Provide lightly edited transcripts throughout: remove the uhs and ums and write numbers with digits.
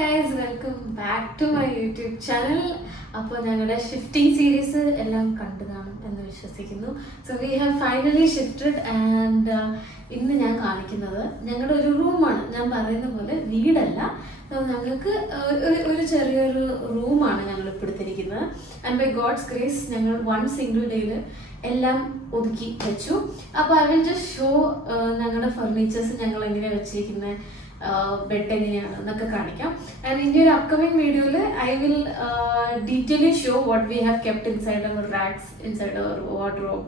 Guys, welcome back to my YouTube channel. അപ്പോൾ ഞങ്ങളുടെ shifting series എല്ലാം കണ്ടു കാണും എന്ന് വിശ്വസിക്കുന്നു. So we have finally shifted and ഇന്ന് ഞാൻ കാണിക്കുന്നത് ഞങ്ങളുടെ ഒരു റൂമാണ്. ഞാൻ പറയുന്ന പോലെ വീടല്ല, ഞങ്ങൾക്ക് ഒരു ചെറിയൊരു റൂമാണ് ഞങ്ങൾ ഇപ്പോൾ എടുത്തിരിക്കുന്നത്. ആൻഡ് ബൈ ഗോഡ്സ് ഗ്രേസ് ഞങ്ങൾ വൺ സിംഗിൾ ഡേയിൽ എല്ലാം ഒതുക്കി വെച്ചു. അപ്പോൾ ഐ വിൽ ജസ്റ്റ് ഷോ ഞങ്ങളുടെ ഫർണിച്ചേഴ്സ് ഞങ്ങൾ എങ്ങനെയാണ് വെച്ചിരിക്കുന്നത്, ബെഡ് എങ്ങനെയാണ് എന്നൊക്കെ കാണിക്കാം. ആൻഡ് ഇൻ ഒരു അപ്കമിങ് വീഡിയോയിൽ I will detailly show what we have kept inside our racks, inside our wardrobe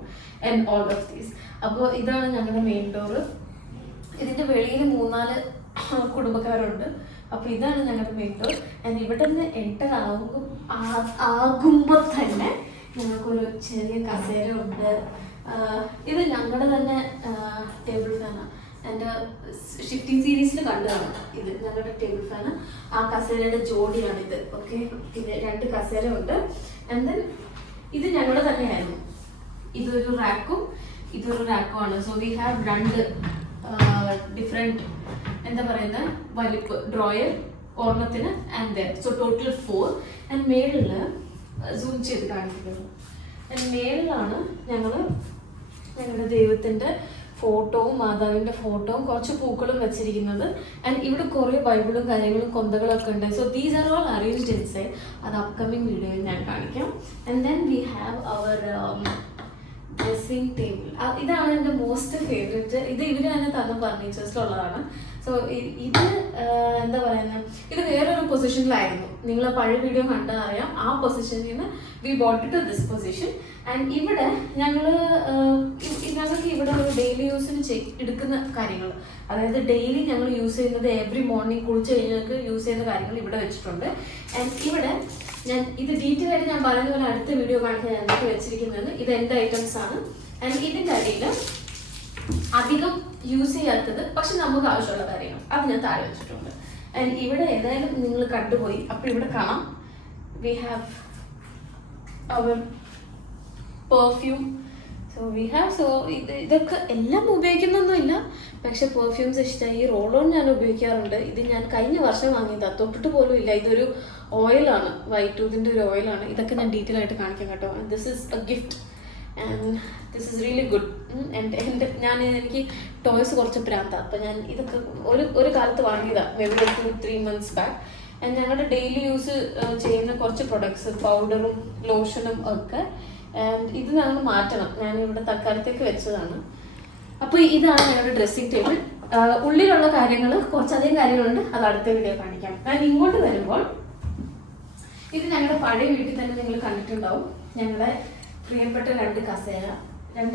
and all of these. അപ്പോൾ ഇതാണ് ഞങ്ങളുടെ മെയിൻ ഡോറ്. ഇതിൻ്റെ വെളിയിൽ 3-4 കുടുംബക്കാരുണ്ട്. അപ്പോൾ ഇതാണ് ഞങ്ങളുടെ മെയിൻ ഡോർ. ആൻഡ് ഇവിടെ നിന്ന് എൻ്റർ ആകുമ്പോൾ തന്നെ ഞങ്ങൾക്കൊരു ചെറിയ കസേര ഉണ്ട്. ഇത് ഞങ്ങളുടെ തന്നെ ടേബിൾ ഫാനാണ്. എൻ്റെ ഷിഫ്റ്റിംഗ് സീരീസിൽ കണ്ടതാണ് ഇത് ഞങ്ങളുടെ ടേബിൾ ഫാന്. ആ കസേരയുടെ ജോഡിയാണിത്. ഓക്കെ, പിന്നെ 2 കസേര ഉണ്ട്. ആൻഡ് ദെൻ ഇത് ഞങ്ങളുടെ തന്നെയായിരുന്നു. ഇതൊരു റാക്കുമാണ്. സോ വി ഹാവ് 2 ഡിഫറെൻറ്റ് എന്താ പറയുന്നത് വലിപ്പ് ഡ്രോയർ ഓർമ്മത്തിന്. And then so total 4. And മേളിൽ സൂം ചെയ്ത് കാണിക്കുന്നത്. ആൻഡ് മേളിലാണ് ഞങ്ങളുടെ ദൈവത്തിൻ്റെ ഫോട്ടോവും മാതാവിൻ്റെ ഫോട്ടോവും കുറച്ച് പൂക്കളും വെച്ചിരിക്കുന്നത്. ആൻഡ് ഇവിടെ കുറേ ബൈബിളും കാര്യങ്ങളും കൊന്തകളൊക്കെ ഉണ്ട്. So these are all arranged inside. അത് അപ്കമിങ് വീഡിയോയിൽ ഞാൻ കാണിക്കാം. And then we have our dressing table. ഇതാണ് എൻ്റെ മോസ്റ്റ് ഫേവറേറ്റ്. ഇത് ഇവർ തന്നെ തന്ന ഫർണിച്ചേഴ്സിലുള്ളതാണ്. സോ ഇത് എന്താ പറയുന്നത്, ഇത് വേറൊരു പൊസിഷനിലായിരുന്നു. നിങ്ങൾ പഴയ വീഡിയോ കണ്ടാൽ അറിയാം. ആ പൊസിഷനിൽ നിന്ന് we bought to this position. And ഇവിടെ ഞങ്ങൾക്ക് ഇവിടെ ഒരു ഡെയിലി യൂസിന് എടുക്കുന്ന കാര്യങ്ങൾ, അതായത് ഡെയിലി ഞങ്ങൾ യൂസ് ചെയ്യുന്നത് എവറി മോർണിംഗ് കുളിച്ച് കഴിഞ്ഞാൽ യൂസ് ചെയ്യുന്ന കാര്യങ്ങൾ ഇവിടെ വെച്ചിട്ടുണ്ട്. ആൻഡ് ഇവിടെ ഞാൻ ഇത് ഡീറ്റെയിൽ ആയിട്ട് ഞാൻ പറയുന്ന പോലെ അടുത്ത വീഡിയോ കാണിക്കാൻ ഞങ്ങൾക്ക് വെച്ചിരിക്കുന്നത്. ഇത് എൻ്റെ ഐറ്റംസ് ആണ്. ആൻഡ് ഇതിൻ്റെ അടിയിൽ അധികം യൂസ് ചെയ്യാത്തത് പക്ഷെ നമുക്ക് ആവശ്യമുള്ള കാര്യങ്ങൾ അത് ഞാൻ താഴെ വെച്ചിട്ടുണ്ട്. ആൻഡ് ഇവിടെ ഏതായാലും നിങ്ങൾ കണ്ടുപോയി. അപ്പോൾ ഇവിടെ കാണാം വി ഹാവ് അവർ പെർഫ്യൂം. ഇതൊക്കെ എല്ലാം ഉപയോഗിക്കുന്നൊന്നുമില്ല, പക്ഷെ പെർഫ്യൂംസ് ഇഷ്ടമായി. ഈ റോൾ ഓൺ ഞാൻ ഉപയോഗിക്കാറുണ്ട്. ഇത് ഞാൻ കഴിഞ്ഞ വർഷം വാങ്ങിയതാണ്, തൊട്ടിട്ട് പോലും ഇല്ല. ഇതൊരു ഓയിലാണ്, വൈറ്റ് ടൂത്തിൻ്റെ ഒരു ഓയിലാണ്. ഇതൊക്കെ ഞാൻ ഡീറ്റെയിൽ ആയിട്ട് കാണിക്കാം കേട്ടോ. This is A gift and this is really good. എനിക്ക് ടോയ്സ് കുറച്ച് പ്രാന്താണ്. അപ്പം ഞാൻ ഇതൊക്കെ ഒരു കാലത്ത് വാങ്ങിയതാണ്, may be 2-3 months back. And ഞങ്ങളുടെ ഡെയിലി യൂസ് ചെയ്യുന്ന കുറച്ച് പ്രൊഡക്ട്സ്, പൗഡറും ലോഷനും ഒക്കെ. ആൻഡ് ഇത് ഞങ്ങൾ മാറ്റണം. ഞാൻ ഇവിടെ തൽക്കാലത്തേക്ക് വെച്ചതാണ്. അപ്പോൾ ഇതാണ് ഞങ്ങളുടെ ഡ്രസ്സിംഗ് ടേബിൾ. ഉള്ളിലുള്ള കാര്യങ്ങൾ കുറച്ചധികം കാര്യങ്ങളുണ്ട്, അത് അടുത്ത വീഡിയോ കാണിക്കാം. ഞാൻ ഇങ്ങോട്ട് വരുമ്പോൾ ഇത് ഞങ്ങളുടെ പഴയ വീട്ടിൽ തന്നെ നിങ്ങൾ കണ്ടിട്ടുണ്ടാവും. ഞങ്ങളുടെ പ്രിയപ്പെട്ട 2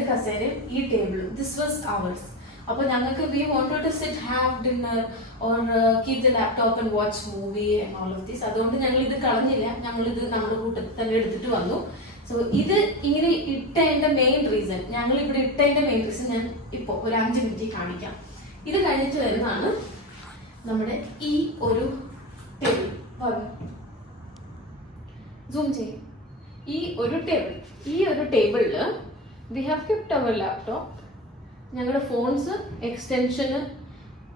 കസേരയും ഈ ടേബിളും. This was ours. അപ്പോൾ ഞങ്ങൾക്ക് we wanted to sit, have dinner or keep the laptop and watch movie and all of these. അതുകൊണ്ട് ഞങ്ങൾ ഇത് കളഞ്ഞില്ല, ഞങ്ങളിത് നമ്മുടെ കൂട്ടത്തിൽ തന്നെ എടുത്തിട്ട് വന്നു. സോ ഇത് ഇങ്ങനെ ഇട്ടതിൻ്റെ മെയിൻ റീസൺ, ഞങ്ങളിവിടെ ഇട്ടതിൻ്റെ മെയിൻ റീസൺ ഞാൻ ഇപ്പോൾ ഒരു 5 മിനിറ്റ് കാണിക്കാം. ഇത് കഴിഞ്ഞിട്ട് വരുന്നതാണ് നമ്മുടെ ഈ ഒരു ടേബിൾ. സൂം ചെയ്യും. ഈ ഒരു ടേബിളിൽ we have kept our laptop, ഞങ്ങളുടെ ഫോൺസ്, എക്സ്റ്റൻഷന്,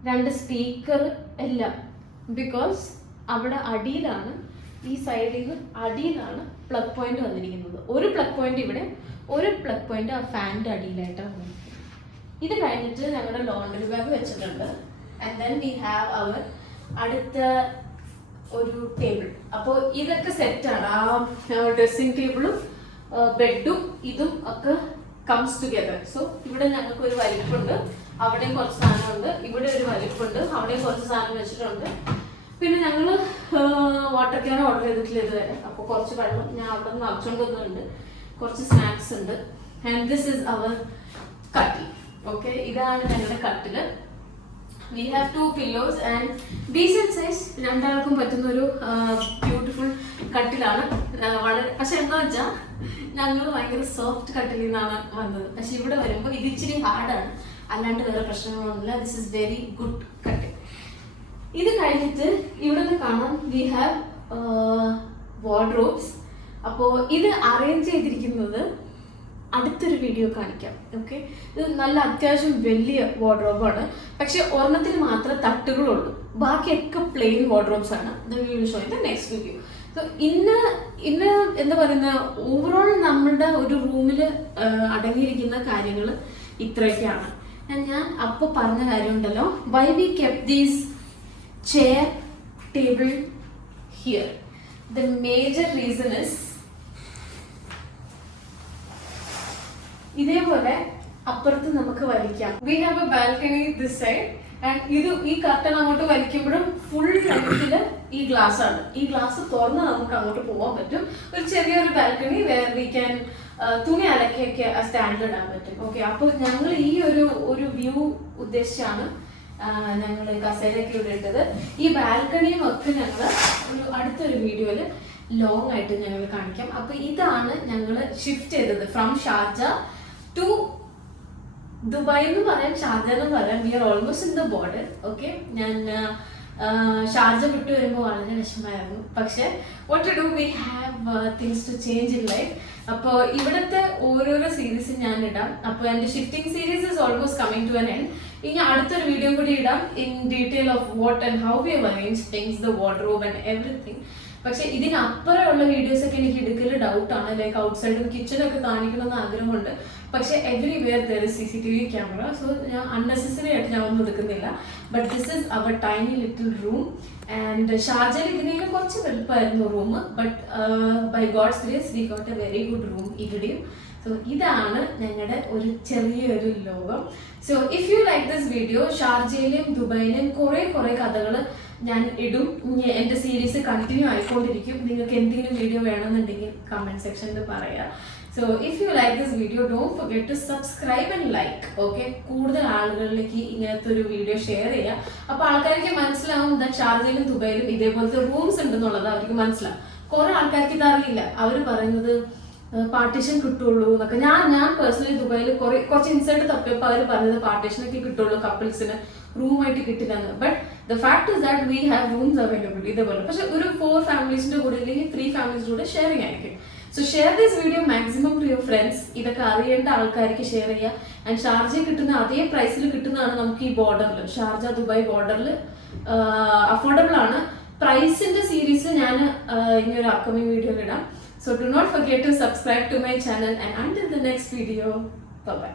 2 സ്പീക്കർ എല്ലാം. ബിക്കോസ് അവിടെ അടിയിലാണ്, ഈ സൈഡിൽ നിന്ന് അടിയിലാണ് പ്ലഗ് പോയിന്റ് വന്നിരിക്കുന്നത്. ഒരു പ്ലഗ് പോയിന്റ് ഇവിടെ, ഒരു പ്ലഗ് പോയിന്റ് ആ ഫാനിൻ്റെ അടിയിലായിട്ടാണ് വന്നിരിക്കുന്നത്. ഇത് കഴിഞ്ഞിട്ട് ഞങ്ങളുടെ ലോണ്ടറി ബാഗ് വെച്ചിട്ടുണ്ട്. And then we have our അടുത്ത ഒരു ടേബിൾ. അപ്പോൾ ഇതൊക്കെ സെറ്റാണ്. ആ ഡ്രസ്സിംഗ് ടേബിളും ബെഡും ഇതും ഒക്കെ കംസ് ടുഗെദർ. സോ ഇവിടെ ഞങ്ങൾക്ക് ഒരു വലിപ്പുണ്ട്, അവിടെയും കുറച്ച് സാധനമുണ്ട്. ഇവിടെ ഒരു വലിപ്പുണ്ട്, അവിടെയും കുറച്ച് സാധനം വെച്ചിട്ടുണ്ട്. പിന്നെ ഞങ്ങൾ വാട്ടർ ക്യാൻ ഓർഡർ ചെയ്തിട്ടില്ല ഇതുവരെ. അപ്പോൾ കുറച്ച് വെള്ളം ഞാൻ അവിടെ നിന്ന് നിറച്ചുകൊണ്ട് വന്നിട്ടുണ്ട്. കുറച്ച് സ്നാക്സ് ഉണ്ട്. ആൻഡ് ദിസ് ഈസ് അവർ കട്ടിൽ. ഓക്കെ, ഇതാണ് ഞങ്ങളുടെ കട്ടില്. V have 2 pillows and decent size, 2 ആൾക്കും പറ്റുന്ന ഒരു ബ്യൂട്ടിഫുൾ കട്ടിലാണ്. വളരെ പക്ഷെ എന്താ വെച്ചാൽ ഞങ്ങൾ ഭയങ്കര സോഫ്റ്റ് കട്ടിലിൽ നിന്നാണ് വന്നത്. പക്ഷെ ഇവിടെ വരുമ്പോൾ ഇത് ഇച്ചിരി ഹാർഡാണ്, അല്ലാണ്ട് വേറെ പ്രശ്നങ്ങളൊന്നുമില്ല. ദിസ് ഇസ് വെരി ഗുഡ് കട്ടിൽ. ഇത് കഴിഞ്ഞിട്ട് ഇവിടെ നിന്ന് കാണാം വി ഹാവ് വാർഡ്രോബ്സ്. അപ്പോൾ ഇത് അറേഞ്ച് ചെയ്തിരിക്കുന്നത് അടുത്തൊരു വീഡിയോ കാണിക്കാം. ഓക്കെ, ഇത് നല്ല അത്യാവശ്യം വലിയ വാർഡ്രോബാണ്, പക്ഷെ ഒരെണ്ണത്തിൽ മാത്രമേ തട്ടുകളുള്ളൂ, ബാക്കിയൊക്കെ പ്ലെയിൻ വാർഡ്രോബ്സ് ആണ്. Next video. സോ ഇന്ന് എന്താ പറയുന്ന, ഓവറോൾ നമ്മുടെ ഒരു റൂമിൽ അടങ്ങിയിരിക്കുന്ന കാര്യങ്ങൾ ഇത്രയൊക്കെയാണ്. ഞാൻ അപ്പോൾ പറഞ്ഞ കാര്യമുണ്ടല്ലോ, why we kept these chair table here. The major reason is ഇതേപോലെ അപ്പുറത്ത് നമുക്ക് വലിക്കാം. We have a balcony this side and ഈ കർട്ടൻ അങ്ങോട്ട് വലിക്കുമ്പോഴും ഫുൾ ലെങ്തില് ഈ ഗ്ലാസ് ആണ്. ഈ ഗ്ലാസ് തുറന്ന് നമുക്ക് അങ്ങോട്ട് പോകാൻ പറ്റും. ഒരു ചെറിയൊരു ബാൽക്കണി വേർ വി ക്യാൻ തുണി അലക്കിയൊക്കെ സ്റ്റാൻഡിൽ ഇടാൻ പറ്റും. ഓക്കെ, അപ്പോൾ ഞങ്ങൾ ഈ ഒരു വ്യൂ ഉദ്ദേശിച്ചാണ് ഞങ്ങൾ കസേരയൊക്കെ ഇവിടെ ഇട്ടത്. ഈ ബാൽക്കണിയും ഒക്കെ ഞങ്ങൾ അടുത്തൊരു വീഡിയോയിൽ ലോങ് ആയിട്ട് ഞങ്ങൾ കാണിക്കാം. അപ്പൊ ഇതാണ് ഞങ്ങൾ ഷിഫ്റ്റ് ചെയ്തത് ഫ്രം ഷാർജ ടു ദുബായ് എന്ന് പറയാം, ഷാർജ എന്ന് പറയാം. We are almost in the border. Okay, ഞാൻ ഷാർജ വിട്ടു വരുമ്പോൾ വളരെ വിഷമമായിരുന്നു. പക്ഷെ what to do, we have things to change in life. അപ്പോൾ ഇവിടുത്തെ ഓരോരോ സീരീസ് ഞാൻ ഇടാം. അപ്പോൾ എൻ്റെ shifting series is almost coming to an end. ഇനി അടുത്തൊരു വീഡിയോ കൂടി ഇടാം in detail of what and how we have arrange things, the wardrobe and everything. പക്ഷെ ഇതിനപ്പുറമുള്ള വീഡിയോസ് ഒക്കെ എനിക്ക് എടുക്കൽ ഡൗട്ടാണ്. ലൈക്ക് ഔട്ട്സൈഡും കിച്ചണൊക്കെ കാണിക്കണമെന്ന് ആഗ്രഹമുണ്ട്. പക്ഷെ everywhere there is CCTV camera. So ഞാൻ അൺനെസസറി ആയിട്ട് ഞാൻ ഒന്നും എടുക്കുന്നില്ല. But this is our tiny little room. And ഷാർജയിൽ ഇതിനേക്കാൾ കുറച്ച് വലുപ്പമായിരുന്നു room. But by God's grace we got a very good room ഇവിടെയും. സോ ഇതാണ് ഞങ്ങളുടെ ഒരു ചെറിയൊരു ലോകം. So if you like this video, ഷാർജയിലെയും ദുബായിലെയും കുറേ കഥകൾ ഞാൻ ഇടും. എൻ്റെ സീരീസ് കണ്ടിന്യൂ ആയിക്കൊണ്ടിരിക്കും. നിങ്ങൾക്ക് എന്തെങ്കിലും വീഡിയോ വേണമെന്നുണ്ടെങ്കിൽ കമൻറ്റ് സെക്ഷനിൽ പറയാം. So if you like this video, don't forget to subscribe and like. Okay, കൂടുതൽ ആളുകളിലേക്ക് ഇങ്ങനത്തെ ഒരു വീഡിയോ ഷെയർ ചെയ്യുക. അപ്പോൾ ആൾക്കാർക്ക് മനസ്സിലാവും ഷാർജയിലും ദുബായിലും ഇതേപോലത്തെ റൂംസ് ഉണ്ടെന്നുള്ളത് അവർക്ക് മനസ്സിലാവും. കുറെ ആൾക്കാർക്ക് ഇതറിയില്ല. അവർ പറയുന്നത് പാർട്ടീഷൻ കിട്ടുള്ളൂ എന്നൊക്കെ. ഞാൻ പേഴ്സണലി ദുബായിൽ കുറച്ച് ഇൻസൈഡ് തപ്പിയപ്പോൾ അവർ പറഞ്ഞത് പാർട്ടീഷനൊക്കെ കിട്ടുള്ളൂ, കപ്പിൾസിന് റൂമായിട്ട് കിട്ടില്ല എന്ന്. But the fact is that we have rooms available ഇതേപോലെ. പക്ഷെ ഒരു 4 ഫാമിലീസിന്റെ കൂടെ അല്ലെങ്കിൽ 3 ഫാമിലീസിന്റെ കൂടെ ഷെയറിംഗ് ആയിരിക്കും. So share this video maximum two your friends. ഇതൊക്കെ അറിയേണ്ട ആൾക്കാർക്ക് ഷെയർ ചെയ്യുക. ആൻഡ് ഷാർജയിൽ കിട്ടുന്ന അതേ പ്രൈസിൽ കിട്ടുന്നതാണ് നമുക്ക് ഈ ബോർഡറിൽ, ഷാർജ ദുബായ് ബോർഡറിൽ അഫോർഡബിൾ ആണ്. പ്രൈസിന്റെ സീരീസ് ഞാൻ ഇനി ഒരു അപ്കമിങ് വീഡിയോയിൽ ഇടാം. So do not forget to subscribe to my channel, and until the next video, bye bye.